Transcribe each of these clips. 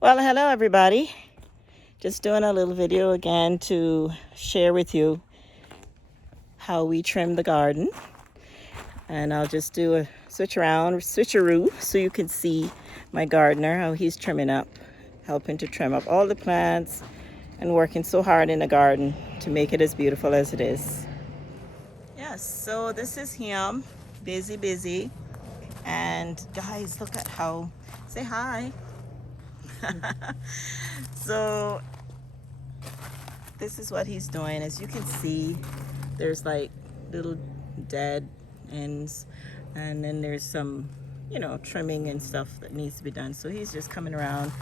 Well, hello everybody. Just doing a little video again to share with you how we trim the garden. And I'll just do a switcheroo, so you can see my gardener, how he's trimming up, helping to trim up all the plants and working so hard in the garden to make it as beautiful as it is. Yes, so this is him, busy. And guys, look at how, say hi. So this is what he's doing. As you can see, there's like little dead ends, and then there's some, trimming and stuff that needs to be done. So he's just coming around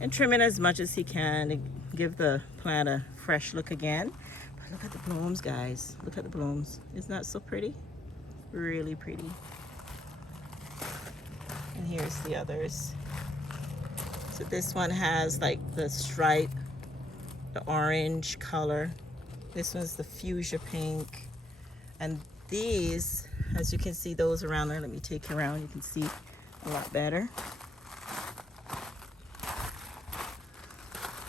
and trimming as much as he can to give the plant a fresh look again. But look at the blooms, guys. Look at the blooms. Isn't that so pretty? Really pretty. And here's the others. So this one has like the stripe, the orange color. This one's the fuchsia pink. And these, as you can see, those around there, let me take you around, you can see a lot better.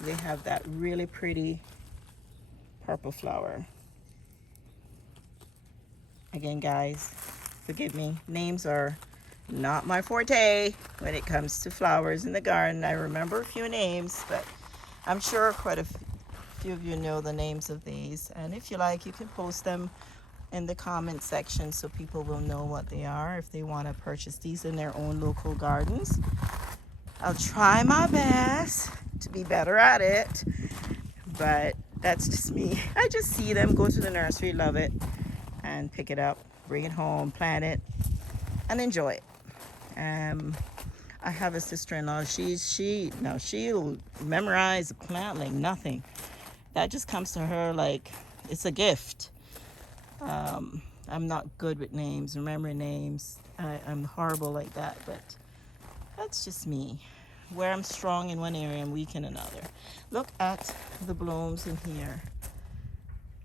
They have that really pretty purple flower. Again, guys, forgive me, names are not my forte when it comes to flowers in the garden. I remember a few names, but I'm sure quite a few of you know the names of these. And if you like, you can post them in the comment section so people will know what they are if they want to purchase these in their own local gardens. I'll try my best to be better at it, but that's just me. I just see them, go to the nursery, love it, and pick it up, bring it home, plant it, and enjoy it. I have a sister-in-law. She'll memorize a plant like nothing. That just comes to her like it's a gift. I'm not good with names, remembering names. I'm horrible like that, but that's just me. Where I'm strong in one area, I'm weak in another. Look at the blooms in here.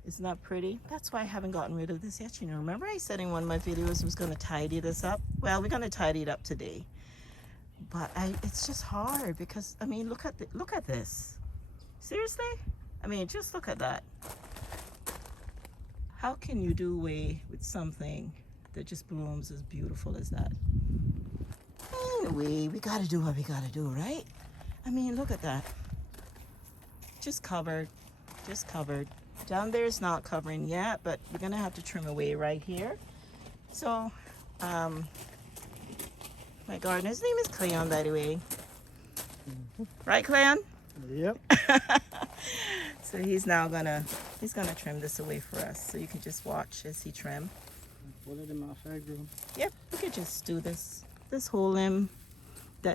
Isn't that pretty? That's why I haven't gotten rid of this yet. Remember I said in one of my videos I was going to tidy this up? Well, we're going to tidy it up today. But it's just hard because, I mean, look at this. Seriously? I mean, just look at that. How can you do away with something that just blooms as beautiful as that? Anyway, we gotta do what we gotta do, right? I mean, look at that. Just covered. Down there is not covering yet, but we're gonna have to trim away right here. So, my gardener's name is Cleon, by the way. Right, Cleon? Yep. So he's gonna trim this away for us, so you can just watch as he trim. Put it in my factory. Yep, we could just do this whole limb.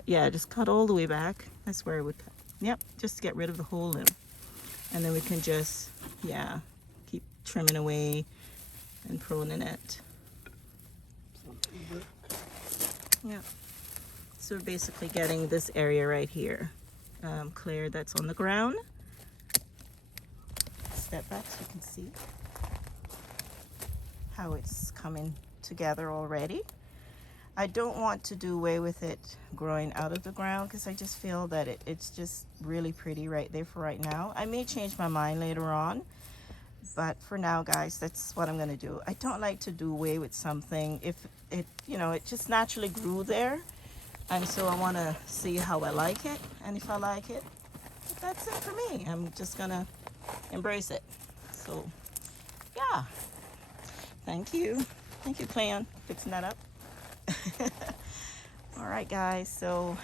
Just cut all the way back. That's where I would cut. Yep, just to get rid of the whole limb. And then we can just, keep trimming away and pruning it. Yep. So we're basically getting this area right here cleared that's on the ground. Step back so you can see how it's coming together already. I don't want to do away with it growing out of the ground because I just feel that it's just really pretty right there for right now. I may change my mind later on, but for now, guys, that's what I'm going to do. I don't like to do away with something if it just naturally grew there. And so I want to see how I like it. And if I like it, that's it for me. I'm just going to embrace it. So, yeah. Thank you, Cleon, fixing that up. All right, guys, so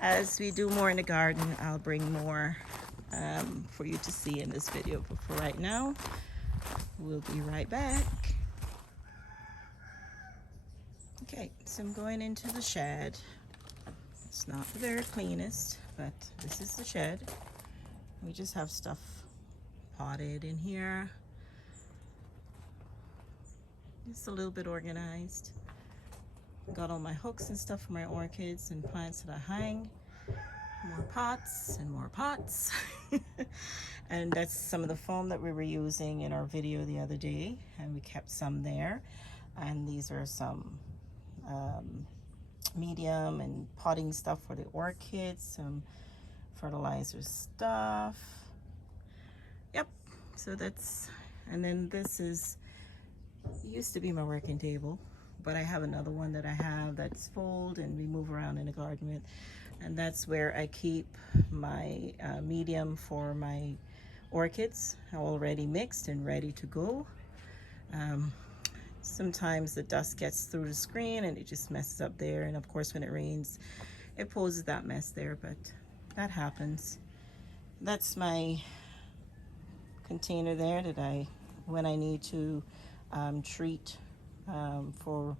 as we do more in the garden, I'll bring more for you to see in this video. But for right now, we'll be right back. Okay, so I'm going into the shed. It's not the very cleanest, but this is the shed. We just have stuff potted in here. Just a little bit organized. Got all my hooks and stuff for my orchids and plants that I hang. More pots and more pots. And that's some of the foam that we were using in our video the other day, and we kept some there. And these are some medium and potting stuff for the orchids, some fertilizer stuff. Yep, so that's, and then this is, used to be my working table, but I have another one that I have that's fold and we move around in the garden with, and that's where I keep my medium for my orchids already mixed and ready to go. Sometimes the dust gets through the screen and it just messes up there, and of course when it rains it poses that mess there, but that happens. That's my container there that when I need to treat for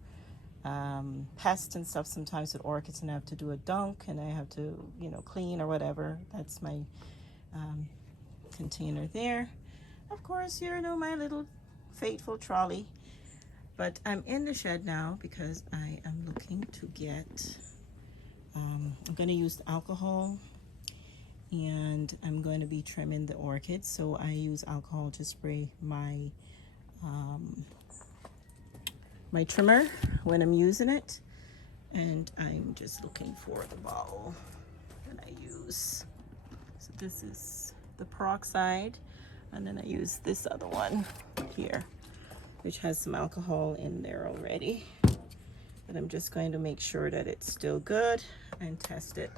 pests and stuff, sometimes with orchids, and I have to do a dunk and I have to, clean or whatever. That's my container there. Of course, my little faithful trolley. But I'm in the shed now because I am looking to get, I'm going to use the alcohol, and I'm going to be trimming the orchids. So I use alcohol to spray my my trimmer when I'm using it. And I'm just looking for the bottle that I use. So this is the peroxide, and then I use this other one here, which has some alcohol in there already. But I'm just going to make sure that it's still good and test it.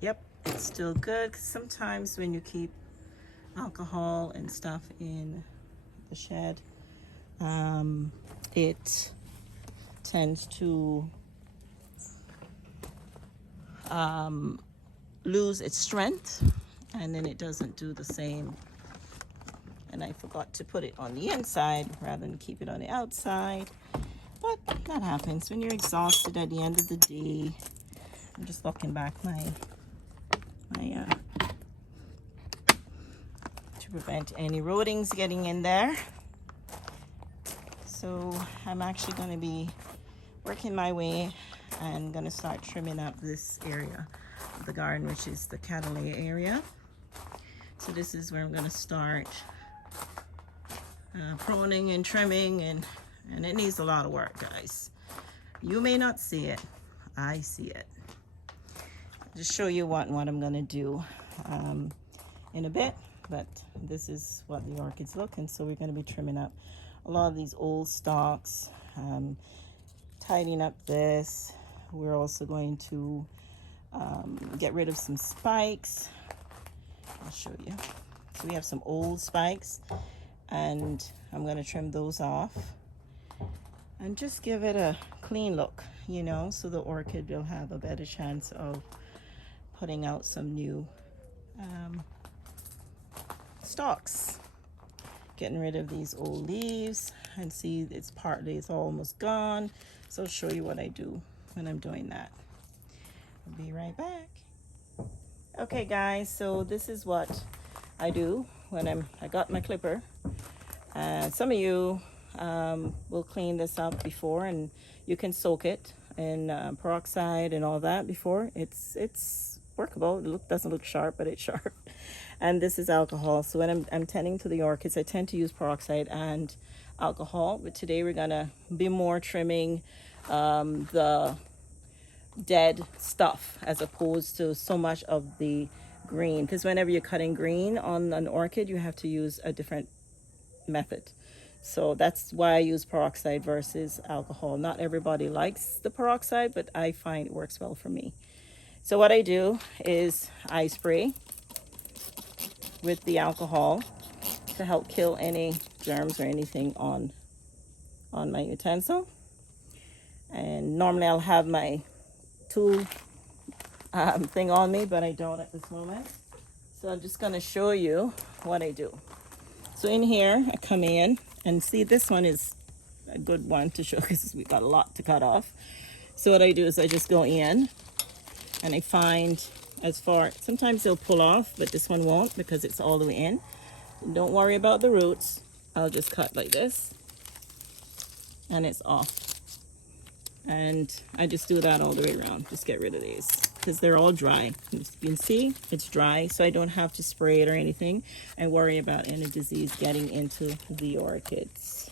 Yep, it's still good. 'Cause sometimes when you keep alcohol and stuff in the shed, it tends to lose its strength, and then it doesn't do the same. And I forgot to put it on the inside rather than keep it on the outside. But that happens when you're exhausted at the end of the day. I'm just looking back to prevent any rodents getting in there. So I'm actually going to be working my way and going to start trimming up this area of the garden, which is the Catalea area. So this is where I'm going to start pruning and trimming, and it needs a lot of work, guys. You may not see it. I see it. I'll just show you what I'm going to do in a bit, but this is what the orchids look, and so we're going to be trimming up a lot of these old stalks, tidying up this. We're also going to get rid of some spikes. I'll show you. So we have some old spikes, and I'm going to trim those off and just give it a clean look, so the orchid will have a better chance of putting out some new stalks. Getting rid of these old leaves, and see it's almost gone. So I'll show you what I do when I'm doing that. I'll be right back. Okay guys, so this is what I do when I got my clipper. Some of you will clean this up before, and you can soak it in peroxide and all that before. It's workable. It doesn't look sharp, but it's sharp. And this is alcohol. So when I'm tending to the orchids, I tend to use peroxide and alcohol. But today we're gonna be more trimming the dead stuff as opposed to so much of the green, because whenever you're cutting green on an orchid, you have to use a different method. So that's why I use peroxide versus alcohol. Not everybody likes the peroxide, but I find it works well for me. So what I do is I spray with the alcohol to help kill any germs or anything on my utensil. And normally I'll have my tool thing on me, but I don't at this moment. So I'm just going to show you what I do. So in here, I come in, and see, this one is a good one to show because we've got a lot to cut off. So what I do is I just go in and I find sometimes they'll pull off, but this one won't because it's all the way in. Don't worry about the roots. I'll just cut like this and it's off. And I just do that all the way around. Just get rid of these because they're all dry. You can see it's dry, so I don't have to spray it or anything and worry about any disease getting into the orchids.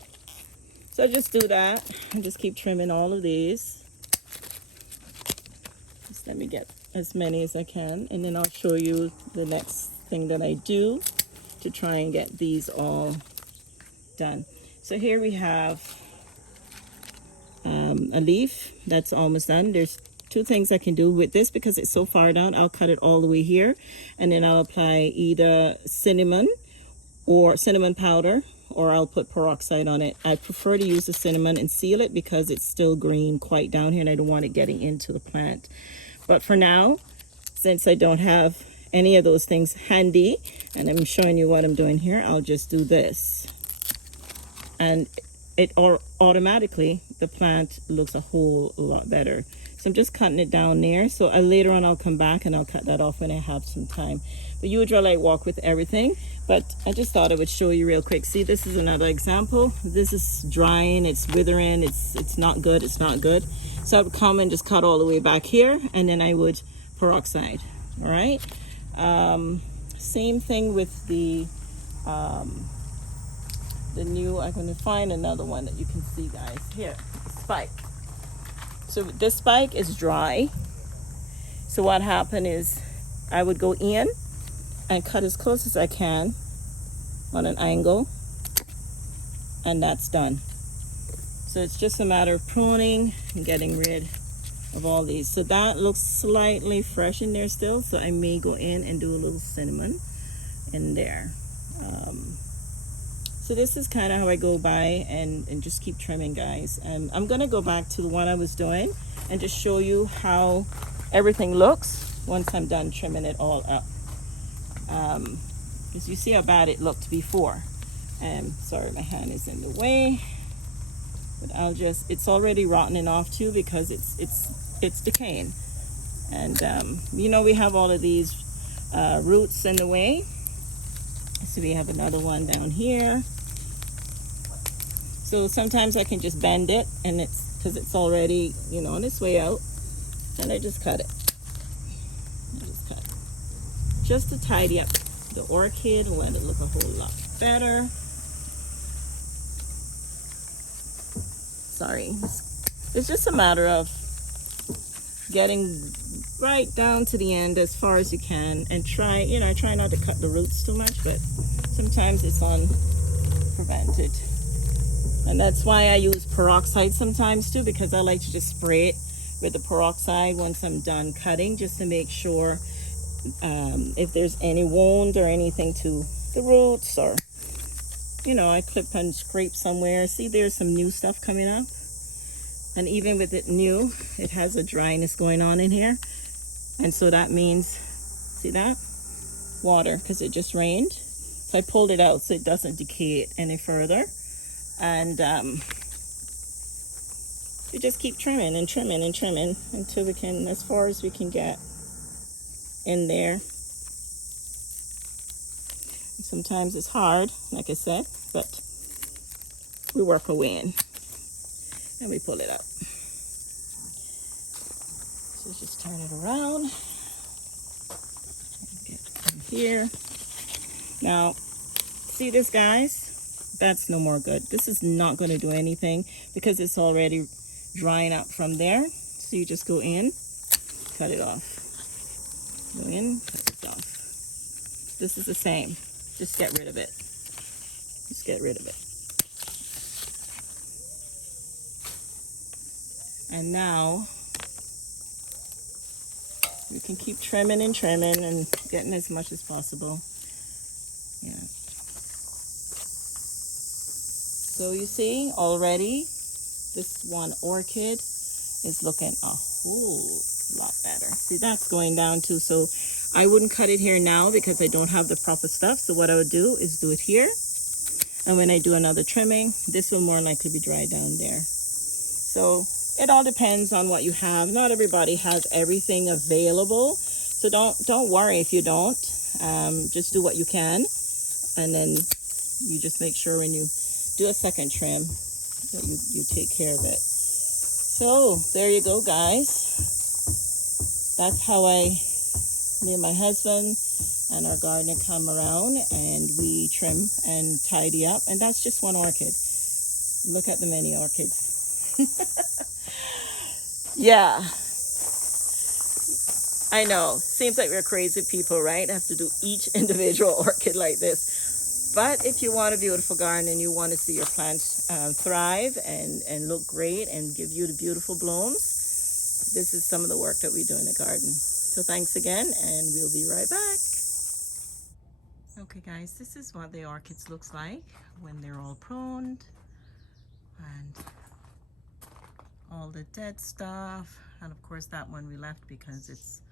So I just do that and just keep trimming all of these. Just let me get as many as I can, and then I'll show you the next thing that I do to try and get these all done. So here we have a leaf that's almost done. There's two things I can do with this because it's so far down. I'll cut it all the way here, and then I'll apply either cinnamon powder, or I'll put peroxide on it. I prefer to use the cinnamon and seal it because it's still green quite down here and I don't want it getting into the plant. But for now, since I don't have any of those things handy and I'm showing you what I'm doing here, I'll just do this. And it automatically, the plant looks a whole lot better. So I'm just cutting it down there. So later on I'll come back and I'll cut that off when I have some time. But usually I walk with everything, but I just thought I would show you real quick. See, this is another example. This is drying, it's withering, it's not good, it's not good. So I would come and just cut all the way back here, and then I would peroxide. All right. Same thing with the new, I'm going to find another one that you can see, guys. Here, spike. So this spike is dry. So what happened is I would go in and cut as close as I can on an angle, and that's done. So it's just a matter of pruning and getting rid of all these. So that looks slightly fresh in there still, so I may go in and do a little cinnamon in there. So this is kind of how I go by and just keep trimming, guys. And I'm gonna go back to the one I was doing and just show you how everything looks once I'm done trimming it all up. Because you see how bad it looked before. Sorry, my hand is in the way. But it's already rotting off too because it's decaying. And you know, we have all of these roots in the way. So we have another one down here. So sometimes I can just bend it, and it's because it's already, you know, on its way out, and I just cut it. Just to tidy up the orchid and let it look a whole lot better. Sorry, it's just a matter of getting right down to the end as far as you can, and try not to cut the roots too much, but sometimes it's prevented. And that's why I use peroxide sometimes too, because I like to just spray it with the peroxide once I'm done cutting, just to make sure if there's any wound or anything to the roots, or you know, I clip and scrape somewhere. See, there's some new stuff coming up, and even with it new, it has a dryness going on in here, and so that means, see that? Water, because it just rained. So I pulled it out so it doesn't decay it any further. And we just keep trimming and trimming and trimming until we can, as far as we can get in there. Sometimes it's hard, like I said, but we work our way in and we pull it out. So just turn it around. Get from here. Now, see this, guys? That's no more good. This is not going to do anything because it's already drying up from there. So you just go in, cut it off. Go in, cut it off. This is the same. Just get rid of it. Just get rid of it. And now you can keep trimming and trimming and getting as much as possible. Yeah. So you see already this one orchid is looking a whole lot better. See, that's going down too. So I wouldn't cut it here now because I don't have the proper stuff. So what I would do is do it here. And when I do another trimming, this will more likely be dry down there. So it all depends on what you have. Not everybody has everything available. So don't worry if you don't. Just do what you can. And then you just make sure when you do a second trim that you take care of it. So there you go, guys. That's how me and my husband and our gardener come around and we trim and tidy up. And that's just one orchid. Look at the many orchids. Yeah, I know. Seems like we're crazy people, right? Have to do each individual orchid like this. But if you want a beautiful garden and you want to see your plants thrive and look great and give you the beautiful blooms, this is some of the work that we do in the garden. So thanks again, and we'll be right back. Okay guys, this is what the orchids looks like when they're all pruned and all the dead stuff. And of course that one we left because it's,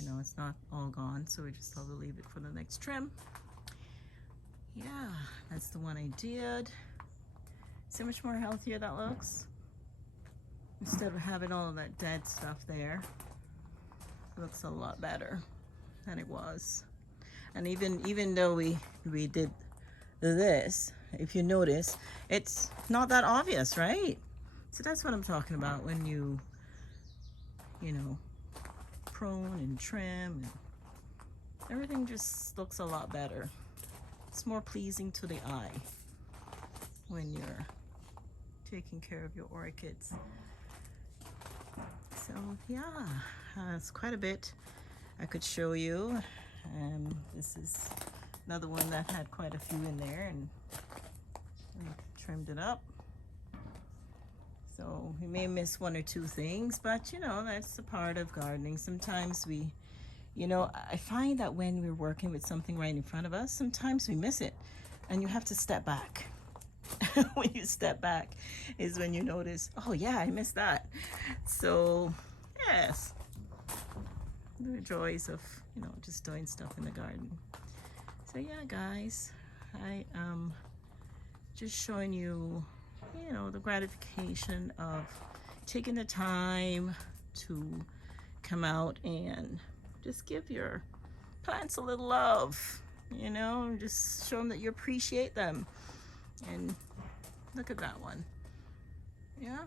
you know, it's not all gone, so we just have to leave it for the next trim. Yeah, that's the one I did. See how much more healthier that looks? Instead of having all of that dead stuff there, it looks a lot better than it was. And even though we did this, if you notice, it's not that obvious, right? So that's what I'm talking about when you know, prune and trim, and everything just looks a lot better. It's more pleasing to the eye when you're taking care of your orchids. So yeah, it's quite a bit I could show you. This is another one that had quite a few in there, and I trimmed it up. So we may miss one or two things, but you know, that's a part of gardening. Sometimes we, you know, I find that when we're working with something right in front of us, sometimes we miss it and you have to step back. When you step back is when you notice, oh yeah, I missed that. So yes, the joys of, you know, just doing stuff in the garden. So yeah guys, I am just showing you, you know, the gratification of taking the time to come out and just give your plants a little love, you know, just show them that you appreciate them. And look at that one. Yeah,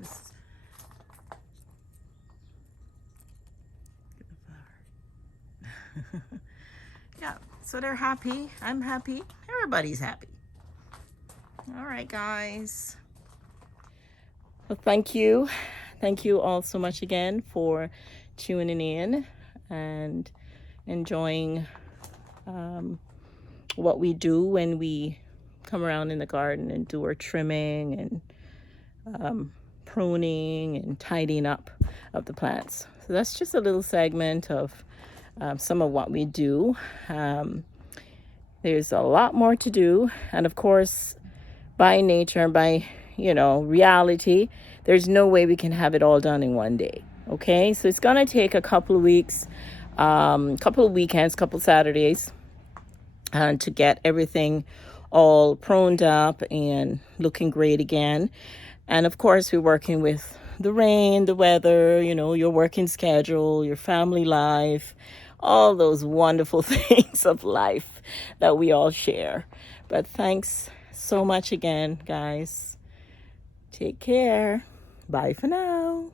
this, yeah, so they're happy, I'm happy, everybody's happy. All right guys, well, thank you all so much again for tuning in and enjoying what we do when we come around in the garden and do our trimming and pruning and tidying up of the plants. So that's just a little segment of some of what we do. There's a lot more to do, and of course, by nature and by, you know, reality, there's no way we can have it all done in one day. Okay, so it's gonna take a couple of weeks, couple of weekends, couple of Saturdays, to get everything all pruned up and looking great again. And of course, we're working with the rain, the weather, you know, your working schedule, your family life, all those wonderful things of life that we all share. But thanks so much again, guys. Take care. Bye for now.